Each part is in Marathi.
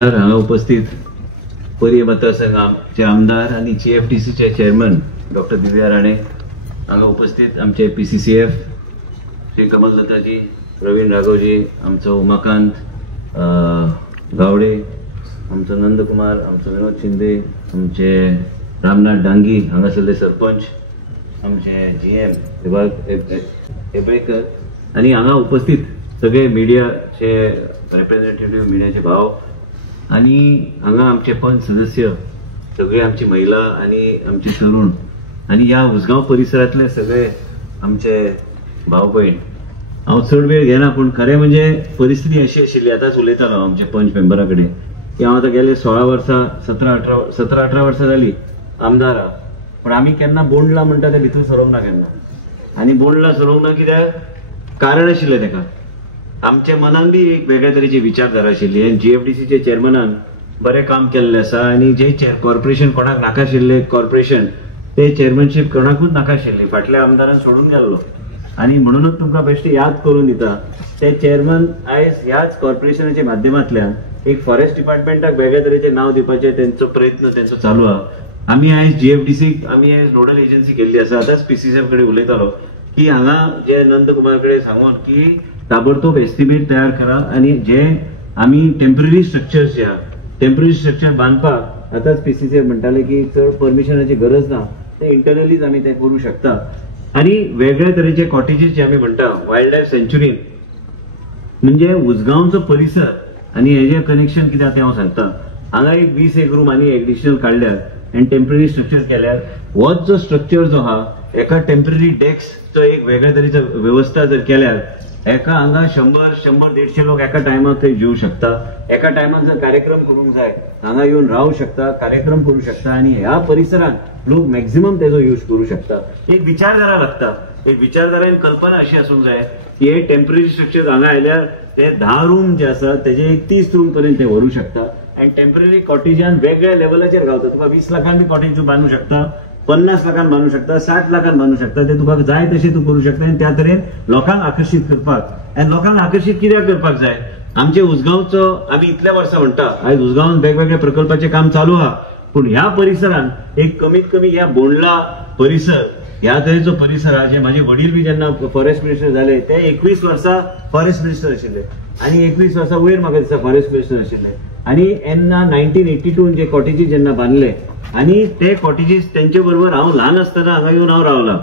हांगा उपस्थित पर्ये मतदारसंघाचे आमदार आणि जीएफडीसीचे चेअरमन डॉक्टर दिव्या राणे, हांगा उपस्थित आमचे पीसीसीएफ श्री कमललताजी, प्रवीण राघवजी, आमचो उमाकांत गावडे, आमचो नंदकुमार, आमचो विनोद शिंदे, आमचे रामनाथ डांगी हांगासरले सरपंच, आमचे जीएम विभाग हेबळेकर आणि हांगा उपस्थित सगळे मिडियाचे रिप्रेझेंटेटिव्ह, मिडियाचे भाव आणि हांगा आमचे पंच सदस्य, सगळे आमची महिला आणि आमचे तरुण आणि या उसगांव परिसरातले सगळे आमचे भाव भयण. हांव चड वेळ घेना, पण खरें म्हणजे परिस्थिती अशी आशिल्ली, आतांच उलयतालो आमचे पंच मेंबरा कडेन की हांव आतां गेले 16 वर्सां 17-18 वर्सां जाली आमदार हा, पण आमी केन्ना बोंडला म्हणटा ते भितर सरोंक ना केन्ना. आनी बोंडला सरोंक ना कित्याक कारण आशिल्लें तेका. आमच्या मनान बी एक वेगळ्या तरेची विचारधारा आशिल्ली आनी जीएफडीसीचे चेअरमनान बरें काम केल्लें आसा आनी जे कॉर्पोरेशन कोणाक नाका आशिल्लें कॉर्पोरेशन ते चेअरमनशीप कोणाकूच नाका आशिल्ली, फाटल्या आमदारान सोडून गेल्लो. आणि म्हणूनच तुमकां बेश्टी याद करून दिता, ते चेअरमन आयज ह्याच कॉर्पोरेशनाच्या माध्यमांतल्यान एक फॉरेस्ट डिपार्टमेंटाक वेगळ्या तरेचें नांव दिवपाचें तेंचो प्रयत्न तेंचो चालू आहा. आमी आयज जीएफडीसीक आमी आयज नोडल एजन्सी केल्ली आसा. आतांच पीसीसीएफ कडेन उलयतालो की हांगा जे नंदकुमार कडेन सांगून की ताबडतोब एस्टिमेट तयार करा आणि जे आम्ही टेम्पररी स्ट्रक्चर्स जे टेम्पररी स्ट्रक्चर बांधपाक आतांच पीसीसीएफ म्हणटाले की चड परमिशनाची गरज ना, ते इंटरनलीच आम्ही ते करू शकता. आणि वेगळ्या तरेचे कॉटेजेस जे आम्ही म्हणटा वायल्ड लायफ सेंच्युरी म्हणजे उसगांवचो परिसर आणि हेजे कनेक्शन कितें ते हांव सांगता. हांगा एक 20 रूम आनी एडिशनल काडल्यार आनी टेम्पररी स्ट्रक्चर केल्यार होच जो स्ट्रक्चर जो आहा एका टेम्पररी डेस्कचो एक वेगळ्या तरेचो व्यवस्था जर केल्यार एका हांगा 100-150 लोक एका टायमाक थंय जेवू शकता. एका टायमाक जर कार्यक्रम करूंक जाय हांगा येवन रावू शकता, कार्यक्रम करू शकता आणि ह्या परिसरात लोक मॅक्झिमम तेजो यूज करू शकता. एक विचारधारा लागता, एक विचारधारा कल्पना अशी आसूंक जाय की हे टेम्पररी स्ट्रक्चर हांगा आयल्यार ते 10 रूम जे आसा तेजे 30 रूम पर्यंत ते व्हरू शकता. आणि टेम्पररी कॉटेजान वेगळ्या लेवलाचेर गावता. तुका 20 लाखान बी कॉटेज बांदूं शकता, 50 लाखान बांदूं शकता, 60 लाखान बांदूं शकता. ते तुका जाय तशें तूं करूं शकता. आणि त्या तरेन लोकांक आकर्षित करपाक आनी लोकांक आकर्षित कित्याक करपाक जाय, आमचे उसगांवचो आमी इतल्या वर्सां म्हणटा आयज उसगांवांत वेगवेगळ्या प्रकल्पाचें काम चालू आहा, पूण ह्या परिसरांत एक कमीत कमी ह्या बोंडला परिसर ह्या तरेचो परिसर हा. जे माझे वडील बी जेन्ना फॉरेस्ट मिनिस्टर झाले ते 21 वर्सां फॉरेस्ट मिनिस्टर आशिल्ले आणि 21 वर्सां वयर म्हाका दिसता फॉरेस्ट मिनिस्टर आशिल्ले. आणि येन्ना 1982 जे कॉटेजीस जेन्ना बांदले आणि ते कॉटेजीस तेंचे बरोबर हांव ल्हान आसतना हांगा येवन हांव रावला.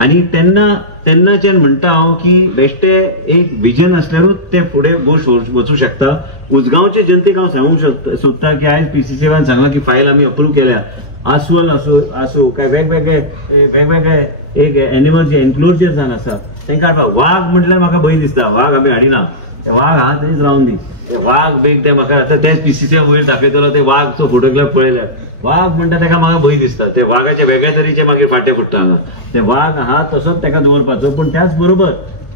आणि तेन्नाच्यान म्हणटा हांव की बेश्टे एक विजन असल्यारूच ते फुडें वचूं शकता. उसगांवचे जनतेक हांव सांगूंक सोदता की आयज पीसीसीएफान सांगला की फायल आमी अप्रूव केल्या. आस्वल आसूं काय वेगवेगळे एक एनिमल जे एन्क्लोजर जावन आसा तेंकां हाडपाक. वाघ म्हटल्यार म्हाका भंय दिसता, वाघ आमी हाडिना, वाघ हा थंयच रावन दी. वाघ बेग ते म्हाका आतां तेच पीसीसीएफ वयर दाखयतलो ते वाघचो फोटोग्राफ पळयल्यार वाघ म्हणटा तेका म्हाका भंय दिसता. ते वाघाचे वेगळ्या तरेचे मागीर फाटे फुट्टा हांगा. ते वाघ हा तसोच तेका दवरपाचो, पण त्याच बरोबर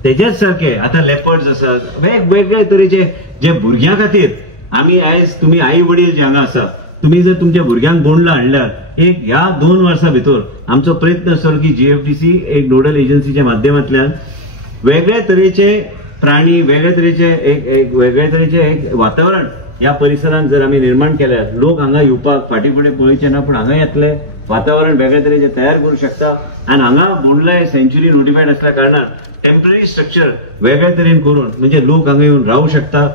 तेजेच सारखे आतां लेपर्ड्स आसात, वेगवेगळ्या तरेचे जे भुरग्यां खातीर आमी आयज तुमी आई वडील जे हांगा आसा तुम्ही जर तुमच्या भुरग्यांक बोंडला हाडल्यार एक ह्या 2 वर्सां भितर आमचो प्रयत्न आसतलो की जीएफडीसी एक नोडल एजन्सीच्या माध्यमांतल्यान वेगळ्या तरेचे प्राणी, वेगळ्या तरेचे एक वातावरण या परिसरात जर आम्ही निर्माण केल्यार लोक हांगा येवपाक फाटी फुडें पळयचे ना, पण हांगा येतले वातावरण वेगळ्या तरेचे तयार करू शकता. आणि हांगा बोंडला सेंच्युरी नोटिफायड असल्या कारणान टेम्पररी स्ट्रक्चर वेगळ्या तरेन करून म्हणजे लोक हांगा येवन रावू शकता.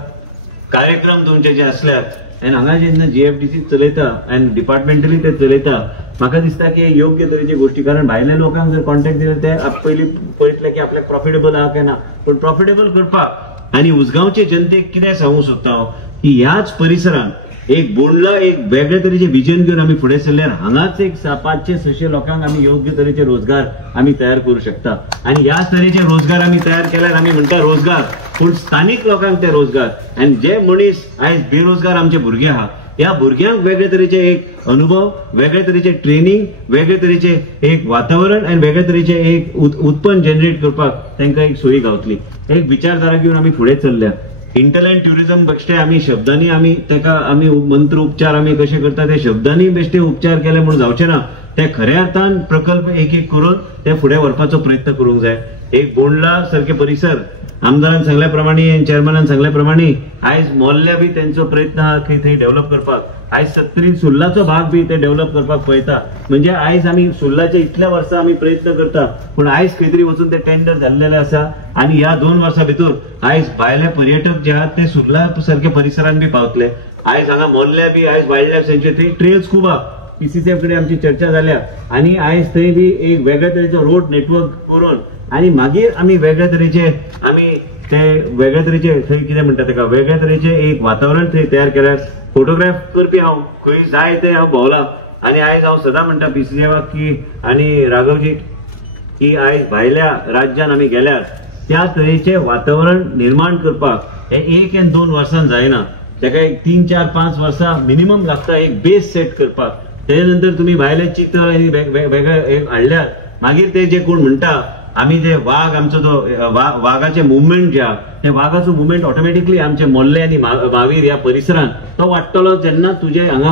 कार्यक्रम तुमचे जे असल्यार आनी हांगा जेन्ना जीएफडीसी चलयता आनी डिपार्टमेंटली ते चलयता म्हाका दिसता की योग्य तरेची गोष्टी, कारण भायल्या लोकांक जर कॉन्ट्रॅक्ट दिले ते पयलीं पळयतले की आपल्याक प्रॉफिटेबल आहा काय ना, पण प्रॉफिटेबल करपाक आनी उसगांवचे जनतेक कितें सांगूंक सोदता हांव की ह्याच परिसरांत एक बोंडला एक वेगळ्या तरेचे विजन घेवन आमी फुडें सरल्यार हांगाच एक 500-600 लोकांक आमी योग्य तरेचे रोजगार आमी तयार करू शकता. आणि ह्याच तरेचे रोजगार आमी तयार केल्यार आमी म्हणटा रोजगार, पूण स्थानिक लोकांक ते रोजगार. आणि जे मनीस आयज बेरोजगार आमचे भुरगे आहा ह्या भुरग्यांक वेगळे तरेचे एक अनुभव, वेगळे तरेचे ट्रेनिंग, वेगळे तरेचे एक वातावरण आणि वेगळे तरेचे एक उत्पन्न जनरेट करपाक तांकां एक सोयी गावतली. एक विचारधारा घेवन आमी फुडें चल्ल्या. इंटरलँड ट्युरिझम बेश्टे आमी शब्दांनी आमी तेका आमी मंत्र उपचार आमी कशे करता ते शब्दांनी बेश्टे उपचार केले म्हणून जावचे ना. ते खऱ्या अर्थान प्रकल्प एक एक करून ते फुडें व्हरपाचो प्रयत्न करूंक जाय. एक बोंडला सारखे परिसर आमदारान सांगल्या प्रमाणे चेअरमॅनान सांगल्या प्रमाणे आयज मोल्ल्या बी त्यांचो प्रयत्न आहा की थंय डेव्हलप करपाक. आयज 70 सुर्लाचो भाग बी ते डेव्हलप करपाक पळयता. म्हणजे आयज आमी सुर्लाचे इतल्या वर्सां आमी प्रयत्न करता पूण आयज खंय तरी वचून ते टेंडर जाल्लेले आसा आणि ह्या 2 वर्सां भितर आयज भायले पर्यटक जे आहात ते सुर्ला सारखे परिसरान बी पावतले. आयज हांगा मोल्ल्या बी आयज वायल्ड लायफ सँच्युरी ट्रेल्स खूब आहा. PCCF कडे आमची चर्चा जाल्या आणि आयज थंय बी एक वेगळ्या तरेचो रोड नेटवर्क करून आणि मागीर आमी वेगळ्या तरेचे थंय कितें म्हणटा तेका वेगळ्या तरेचे एक वातावरण थंय तयार केल्यार फोटोग्राफ करपी हांव खंय जाय ते हांव भोंवला. आणि आयज हांव सदां म्हणटा PCCFाक की आणि राघवजी की आयज भायल्या राज्यान आमी गेल्यार त्या तरेचे वातावरण निर्माण करपाक हे 1 आणि 2 वर्सां जायना. ताका एक 3, 4, 5 वर्सां मिनिमम लागता एक बेस सेट करपाक. तेच्या नंतर तुम्ही भायले चित्र आनी वेगळे हाडल्यार मागीर ते जे कोण म्हणटा आमी जे वाघ आमचो जो वाघाचे मुवमेंट जे आहा ते वाघाचो मुवमेंट ऑटोमॅटिकली आमचे मोल्ले आनी मावीर ह्या परिसरान तो वाडटलो जेन्ना तुजे हांगा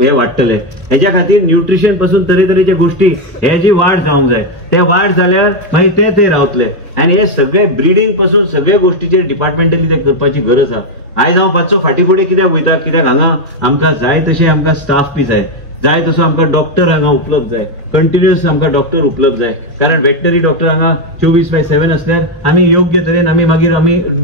हे वाडटले. हेच्या खातीर न्यूट्रिशन पासून तरेतरेचे गोष्टी हे जी वाड जावंक जाय ते वाड जाल्यार मागीर ते रावतले. आनी हे सगळे ब्रिडींग पासून सगळे गोष्टीचेर डिपार्टमेंटली ते करपाची गरज आहा. आयज हांव पांचसो फाटी फुडें कित्याक वयता कित्याक हांगा आमकां जाय तशें आमकां स्टाफ बी जाय तसो आमकां डॉक्टर हांगा उपलब्ध जाय. कंटिन्युअस आमकां डॉक्टर उपलब्ध जाय कारण वेटनरी डॉक्टर हांगा 24/7 असल्यार आमी योग्य तरेन आमी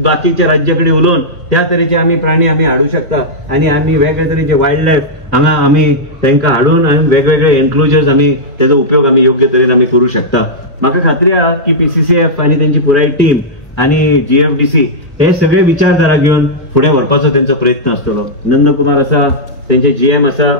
बाकीच्या राज्या कडेन उलोवन त्या तरेचे आमी प्राणी आमी हाडूं शकता आनी आमी वेगळे तरेचे वायल्ड लायफ हांगा आमी तांकां हाडून आनी वेगवेगळे एन्क्लोजर्स आमी तेजो उपयोग आमी योग्य तरेन आमी करूं शकता. म्हाका खात्री आहा की PCCF आनी तेंची पुराय टीम आणि GFDC हे सगळे विचारधारा घेऊन फुडें व्हरपाचो त्यांचो प्रयत्न आसतलो. नंदकुमार आसा, तेंचे GM आसा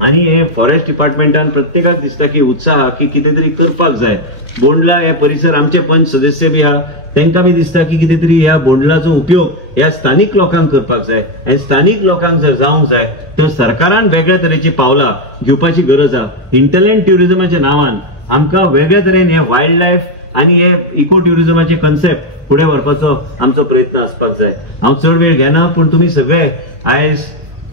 आणि हे फॉरेस्ट डिपार्टमेंटान प्रत्येकाक दिसता की उत्साह की कितें तरी करपाक जाय. बोंडला हे परिसर आमचे पंच सदस्य बी आहा तांकां बी दिसता की कितें तरी ह्या बोंडलाचो उपयोग ह्या स्थानिक लोकांक करपाक जाय आनी स्थानिक लोकांक जर जावंक जाय तर सरकारान वेगळ्या तरेची पावलां घेवपाची गरज आहा. इंटरलँड ट्युरिझमाच्या नांवान आमकां वेगळ्या तरेन हे वायल्ड लायफ आणि हे इको ट्युरिझमाचे कन्सेप्ट फुडें व्हरपाचो आमचो प्रयत्न आसपाक जाय. हांव चड वेळ घेना पूण तुमी सगळे आयज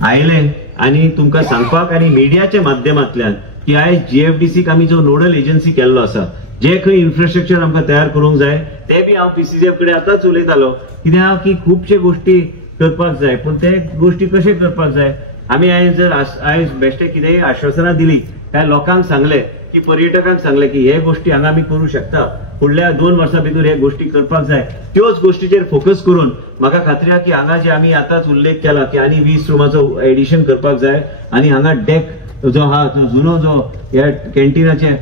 आयले आणि तुमकां सांगपाक आनी मिडियाच्या माध्यमांतल्यान की आयज GFDCक आमी जो नोडल एजन्सी केल्लो आसा जे खंय इन्फ्रास्ट्रक्चर आमकां तयार करूंक जाय ते बी हांव PCCF कडेन आतांच उलयतालो कित्याक की खुबशे गोष्टी करपाक जाय पूण ते गोष्टी कशे करपाक जाय. आमी आयज बेश्टे कितेंय आश्वासनां दिली काय लोकांक सांगले की पर्यटकांक सांगले की हे गोष्टी हांगा आमी करूं शकता फुडल्या 2 वर्सां भितर हे गोष्टी करपाक जाय. त्योच गोष्टीचेर फोकस करून म्हाका खात्री आहा की हांगा जे आमी आतांच उल्लेख केला की आनी 20 रुमाचो एडिशन करपाक जाय आनी हांगा डेक जो आहा तो जुनो जो ह्या कॅन्टिनाचे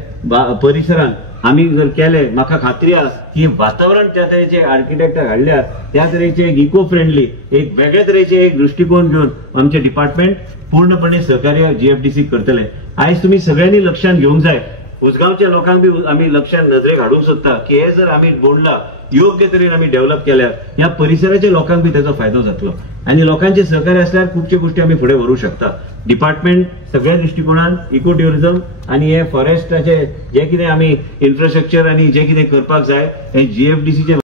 परिसरान आमी जर केले म्हाका खात्री आहा की वातावरण त्या तरेचे आर्किटेक्टाक हाडल्या त्या तरेचे एक इको फ्रेंडली एक वेगळे तरेचे एक दृष्टिकोन घेवन आमचे डिपार्टमेंट पूर्णपणे सहकार्य GFDC करतले. आयज तुमी सगळ्यांनी लक्षात घेवंक जाय. उसगांवच्या लोकांक बी आमी लक्षात नजरेक हाडूंक सोदता की हे जर आमी बोंडला योग्य तरेन आमी डेव्हलप केल्यार ह्या परिसराच्या लोकांक बी तेजो फायदो जातलो आनी लोकांचे सहकार्य असल्यार खुबशे गोष्टी आमी फुडें व्हरूंक शकता. डिपार्टमेंट सगळ्या दृष्टिकोनान इको ट्युरिझम आनी हे फॉरेस्टाचे जे कितें आमी इन्फ्रास्ट्रक्चर आनी जे कितें करपाक जाय हे GFDCचे